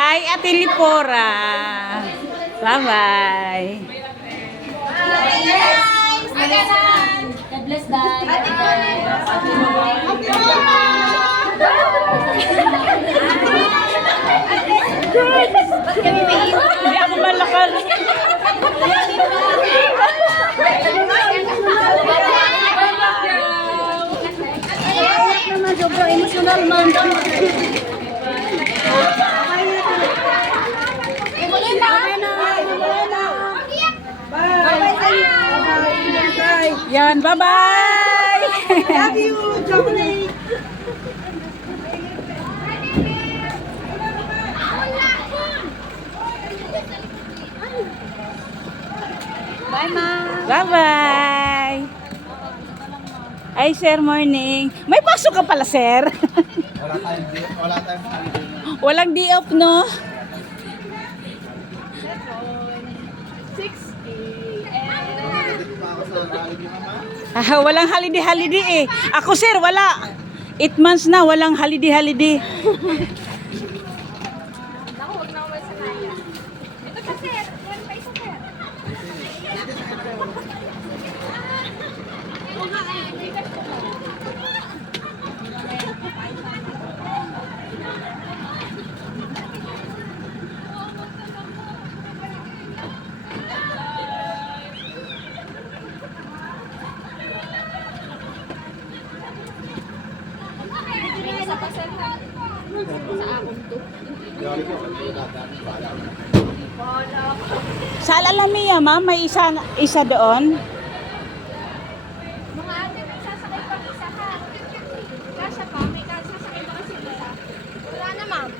Hi, Ate Lipora. Bye-bye. God bless, Day. Hindi ako malakal. Naman, sobrang emotional man. Yan, bye-bye. Love you, chocolate. Bye, ma. Bye-bye. Ay, sir, morning. May pasok ka pala, sir. Wala tayong holiday. Walang day off, no? 6 Dito pa ako sa rally ni Mama. Walang holiday eh. Ako, sir, wala. 8 months na, walang holiday. Naku, huwag na umalis sa kaya. Ito pa, sir. Yan pa isa, sir. Sa pasal ha. Sa akong to. Yari ko, dadaan pa lang. Sa Alamia, ma'am, may isa doon. Mga ate, may sasakay pa isa ha. Kasya pa, may sasakay pa kasi isa. Wala na, ma'am.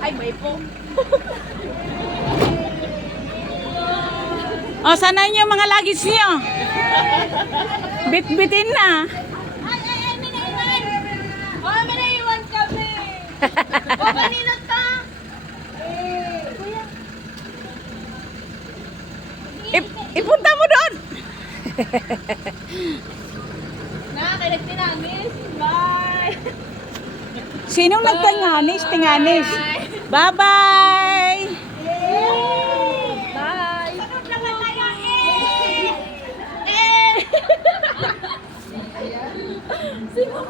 Ay, may po. O, sana yung mga lagis niyo. Bit-bitin na. Ay, may naiwan. Oh, may naiwan kami. O, kanino ta? Kuya. Ipunta mo doon. Nakakailag tinangis. Bye. Sinong nagtinganis? Tinganis. Bye-bye. Bye. Sarap naman tayo. Sino